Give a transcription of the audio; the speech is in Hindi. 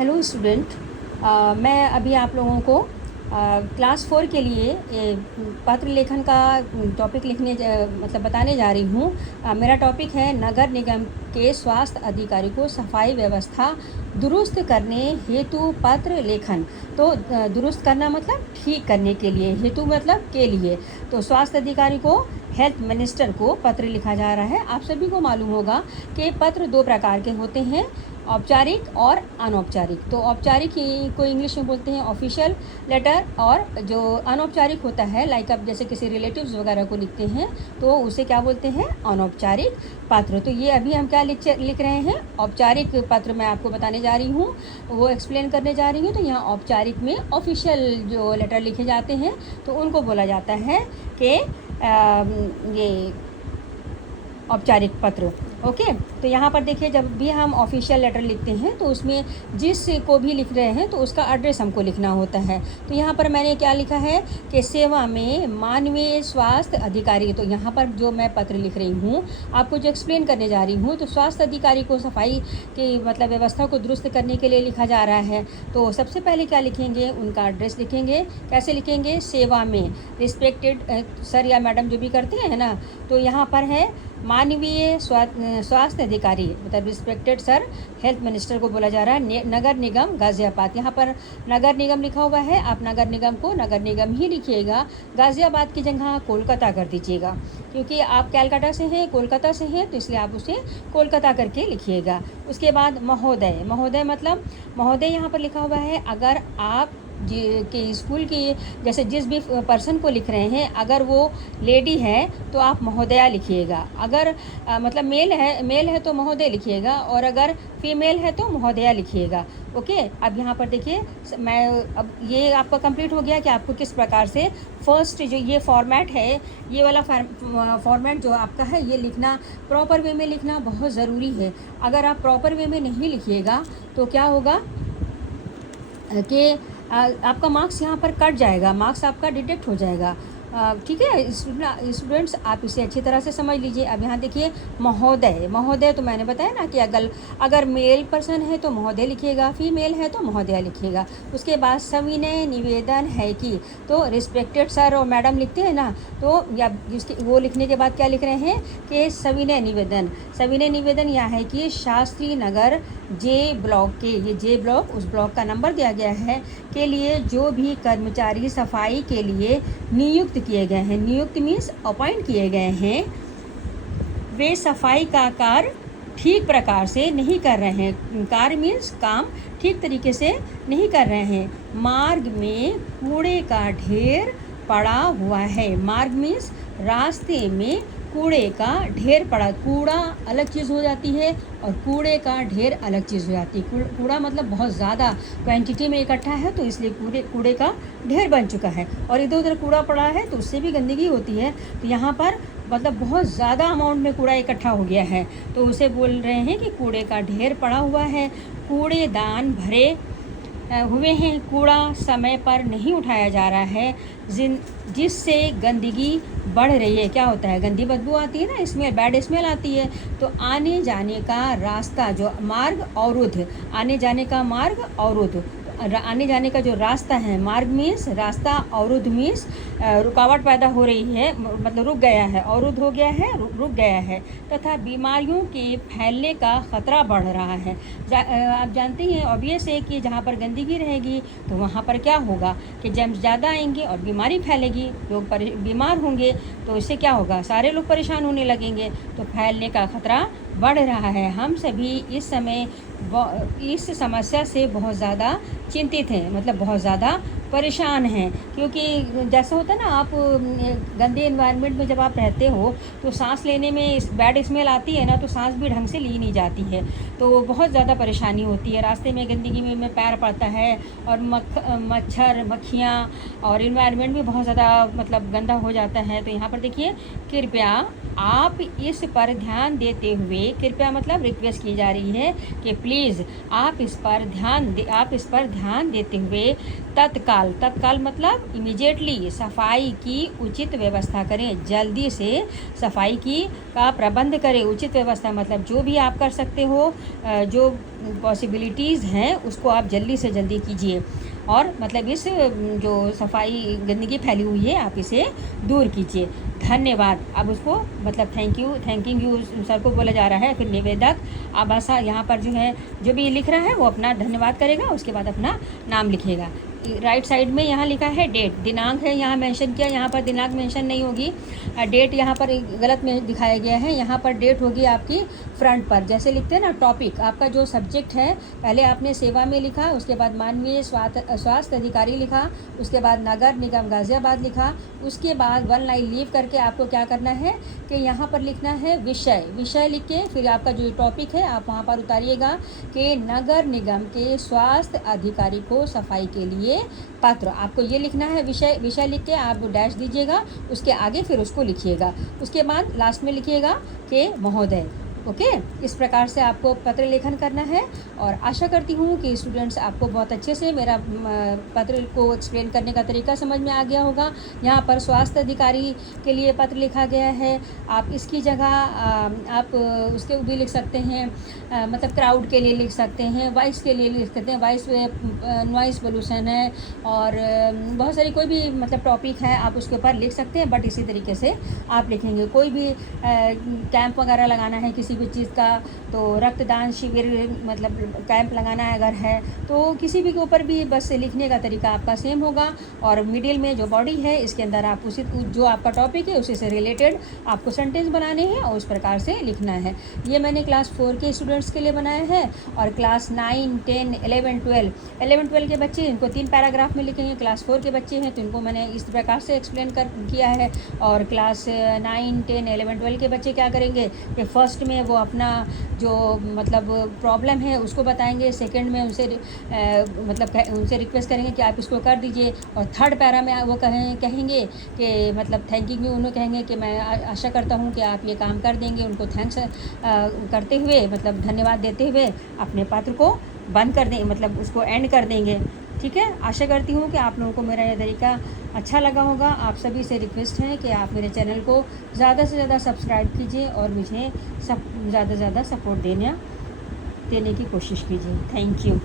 Hello student. मैं अभी आप लोगों को क्लास 4 के लिए पत्र लेखन का टॉपिक मतलब बताने जा रही हूँ। मेरा टॉपिक है नगर निगम के स्वास्थ्य अधिकारी को सफाई व्यवस्था दुरुस्त करने हेतु पत्र लेखन। तो दुरुस्त करना मतलब ठीक करने के लिए, हेतु मतलब के लिए। तो स्वास्थ्य अधिकारी को, हेल्थ मिनिस्टर को पत्र लिखा जा रहा है। आप सभी को मालूम होगा कि पत्र दो प्रकार के होते हैं, औपचारिक और अनौपचारिक। तो औपचारिक को इंग्लिश में बोलते हैं ऑफिशियल लेटर, और जो अनौपचारिक होता है लाइक आप जैसे किसी रिलेटिव्स वगैरह को लिखते हैं तो उसे क्या बोलते हैं, अनौपचारिक पत्र। तो ये अभी हम क्या लिख रहे हैं, औपचारिक पत्र मैं आपको बताने जा रही हूँ, वो एक्सप्लेन करने जा रही हूँ। तो यहाँ औपचारिक में ऑफिशियल जो लेटर लिखे जाते हैं तो उनको बोला जाता है कि ये औपचारिक पत्र। ओके, तो यहाँ पर देखिए, जब भी हम ऑफिशियल लेटर लिखते हैं तो उसमें जिस को भी लिख रहे हैं तो उसका एड्रेस हमको लिखना होता है। तो यहाँ पर मैंने क्या लिखा है कि सेवा में मानवीय स्वास्थ्य अधिकारी। तो यहाँ पर जो मैं पत्र लिख रही हूँ, आपको जो एक्सप्लेन करने जा रही हूँ, तो स्वास्थ्य अधिकारी को सफाई की मतलब व्यवस्था को दुरुस्त करने के लिए लिखा जा रहा है। तो सबसे पहले क्या लिखेंगे, उनका एड्रेस लिखेंगे। कैसे लिखेंगे, सेवा में, रिस्पेक्टेड सर या मैडम जो भी करते हैं ना, तो यहाँ पर है मानवीय स्वास्थ्य अधिकारी मतलब रिस्पेक्टेड सर, हेल्थ मिनिस्टर को बोला जा रहा है। नगर निगम गाज़ियाबाद, यहाँ पर नगर निगम लिखा हुआ है, आप नगर निगम को नगर निगम ही लिखिएगा, गाज़ियाबाद की जगह कोलकाता कर दीजिएगा, क्योंकि आप कलकत्ता से हैं, कोलकाता से हैं, तो इसलिए आप उसे कोलकाता करके लिखिएगा। उसके बाद महोदय, महोदय मतलब महोदय यहाँ पर लिखा हुआ है। अगर आप कि स्कूल की जैसे जिस भी पर्सन को लिख रहे हैं, अगर वो लेडी है तो आप महोदया लिखिएगा। अगर मतलब मेल है तो महोदय लिखिएगा, और अगर फीमेल है तो महोदया लिखिएगा। ओके, अब यहाँ पर देखिए, मैं अब ये आपका कंप्लीट हो गया कि आपको किस प्रकार से फर्स्ट जो ये फॉर्मेट है, ये वाला फॉर्मेट जो आपका है, ये लिखना प्रॉपर वे में लिखना बहुत ज़रूरी है। अगर आप प्रॉपर वे में नहीं लिखिएगा तो क्या होगा कि आपका मार्क्स यहाँ पर कट जाएगा, मार्क्स आपका डिडक्ट हो जाएगा। ठीक है स्टूडेंट्स, आप इसे अच्छी तरह से समझ लीजिए। अब यहाँ देखिए, महोदय, महोदय तो मैंने बताया ना कि अगर मेल पर्सन है तो महोदय लिखिएगा, फीमेल है तो महोदया लिखिएगा। उसके बाद सविनय निवेदन है कि, तो रिस्पेक्टेड सर और मैडम लिखते हैं ना, तो या जिसके वो लिखने के बाद क्या लिख रहे हैं कि सविनय निवेदन। सविनय निवेदन यह है कि शास्त्री नगर जे ब्लॉक के, ये जे ब्लॉक उस ब्लॉक का नंबर दिया गया है, के लिए जो भी कर्मचारी सफाई के लिए नियुक्त किए गए हैं, नियुक्त मीन्स अपॉइंट किए गए हैं, वे सफाई का कार्य ठीक प्रकार से नहीं कर रहे हैं। कार्य मीन्स काम ठीक तरीके से नहीं कर रहे हैं। मार्ग में कूड़े का ढेर पड़ा हुआ है। मार्ग मीन्स रास्ते में कूड़े का ढेर पड़ा, कूड़ा अलग चीज़ हो जाती है और कूड़े का ढेर अलग चीज़ हो जाती है। कूड़ा मतलब बहुत ज़्यादा क्वांटिटी में इकट्ठा है, तो इसलिए कूड़े का ढेर बन चुका है, और इधर उधर कूड़ा पड़ा है तो उससे भी गंदगी होती है। तो यहाँ पर मतलब बहुत ज़्यादा अमाउंट में कूड़ा इकट्ठा हो गया है, तो उसे बोल रहे हैं कि कूड़े का ढेर पड़ा हुआ है। कूड़ेदान भरे हुए हैं, कूड़ा समय पर नहीं उठाया जा रहा है, जिससे गंदगी बढ़ रही है। क्या होता है, गंदी बदबू आती है ना, स्मेल, बैड स्मेल आती है। तो आने जाने का रास्ता जो मार्ग अवरुद्ध, आने जाने का मार्ग अवरुद्ध, आने जाने का जो रास्ता है, मार्ग मीन्स रास्ता, अवरुद्ध मीन्स रुकावट पैदा हो रही है, मतलब रुक गया है, अवरुद्ध हो गया है, रुक गया है, तथा बीमारियों के फैलने का खतरा बढ़ रहा है। आप जानते हैं ऑब्वियस है कि जहाँ पर गंदगी रहेगी तो वहाँ पर क्या होगा कि जर्म्स ज़्यादा आएंगे और बीमारी फैलेगी, लोग बीमार होंगे, तो इससे क्या होगा, सारे लोग परेशान होने लगेंगे, तो फैलने का खतरा बढ़ रहा है। हम सभी इस समय इस समस्या से बहुत ज़्यादा चिंतित हैं, मतलब बहुत ज़्यादा परेशान हैं, क्योंकि जैसा होता है ना, आप गंदे एनवायरनमेंट में जब आप रहते हो तो सांस लेने में बैड स्मेल आती है ना, तो सांस भी ढंग से ली नहीं जाती है, तो बहुत ज़्यादा परेशानी होती है। रास्ते में गंदगी में पैर पड़ता है, और मच्छर मक्खियाँ और एनवायरनमेंट भी बहुत ज़्यादा मतलब गंदा हो जाता है। तो यहाँ पर देखिए, कृपया आप इस पर ध्यान देते हुए, कृपया मतलब रिक्वेस्ट की जा रही है कि प्लीज़ आप इस पर ध्यान देते हुए तत्काल मतलब इमीडिएटली सफाई की उचित व्यवस्था करें। जल्दी से सफाई का प्रबंध करें। उचित व्यवस्था मतलब जो भी आप कर सकते हो, जो पॉसिबिलिटीज़ हैं उसको आप जल्दी से जल्दी कीजिए, और मतलब इस जो सफाई गंदगी फैली हुई है आप इसे दूर कीजिए। धन्यवाद। अब उसको मतलब थैंकिंग यू सर को बोला जा रहा है। फिर निवेदक आबासा यहाँ पर जो है जो भी लिख रहा है वो अपना धन्यवाद करेगा, उसके बाद अपना नाम लिखेगा। राइट साइड में यहाँ लिखा है डेट, दिनांक है यहाँ मेंशन किया, यहाँ पर दिनांक मेंशन नहीं होगी। डेट यहाँ पर गलत में दिखाया गया है, यहाँ पर डेट होगी आपकी फ्रंट पर। जैसे लिखते हैं ना टॉपिक, आपका जो सब्जेक्ट है पहले आपने सेवा में लिखा, उसके बाद माननीय स्वास्थ्य अधिकारी लिखा, उसके बाद नगर निगम गाज़ियाबाद लिखा, उसके बाद 1 लाइन लीव करके आपको क्या करना है कि यहाँ पर लिखना है विषय लिख के फिर आपका जो टॉपिक है आप वहाँ पर उतारिएगा कि नगर निगम के स्वास्थ्य अधिकारी को सफाई के लिए पत्र। आपको ये लिखना है विषय लिख के आप डैश दीजिएगा, उसके आगे फिर उसको लिखिएगा, उसके बाद लास्ट में लिखिएगा कि महोदय। ओके, इस प्रकार से आपको पत्र लेखन करना है। और आशा करती हूँ कि स्टूडेंट्स आपको बहुत अच्छे से मेरा पत्र को एक्सप्लेन करने का तरीका समझ में आ गया होगा। यहाँ पर स्वास्थ्य अधिकारी के लिए पत्र लिखा गया है, आप इसकी जगह आप उसके भी लिख सकते हैं, मतलब क्राउड के लिए लिख सकते हैं, वॉइस के लिए लिख सकते हैं, नॉइस पोल्यूशन है, और बहुत सारी कोई भी मतलब टॉपिक है आप उसके ऊपर लिख सकते हैं। बट इसी तरीके से आप लिखेंगे। कोई भी कैंप वगैरह लगाना है किसी भी चीज़ का, तो रक्तदान शिविर मतलब कैंप लगाना है अगर है तो किसी भी के ऊपर भी बस लिखने का तरीका आपका सेम होगा। और मिडिल में जो बॉडी है इसके अंदर आप उसी जो आपका टॉपिक है उसी से रिलेटेड आपको सेंटेंस बनाने हैं और उस प्रकार से लिखना है। ये मैंने क्लास 4 के स्टूडेंट्स के लिए बनाया है। और क्लास 9, 10, 11, 12 के बच्चे इनको 3 पैराग्राफ में लिखेंगे। क्लास 4 के बच्चे हैं तो इनको मैंने इस प्रकार से एक्सप्लेन किया है। और क्लास 9, 10, 11, 12 के बच्चे क्या करेंगे कि फर्स्ट में वो अपना जो मतलब प्रॉब्लम है उसको बताएंगे, सेकंड में उनसे उनसे रिक्वेस्ट करेंगे कि आप इसको कर दीजिए, और थर्ड पैरा में वो कहेंगे कि मतलब थैंकिंग यू उन्हें कहेंगे कि मैं आशा करता हूँ कि आप ये काम कर देंगे। उनको थैंक्स करते हुए मतलब धन्यवाद देते हुए अपने पत्र को बंद कर दें, मतलब उसको एंड कर देंगे। ठीक है, आशा करती हूँ कि आप लोगों को मेरा यह तरीका अच्छा लगा होगा। आप सभी से रिक्वेस्ट है कि आप मेरे चैनल को ज़्यादा से ज़्यादा सब्सक्राइब कीजिए और मुझे ज़्यादा से ज़्यादा सपोर्ट देने की कोशिश कीजिए। Thank you.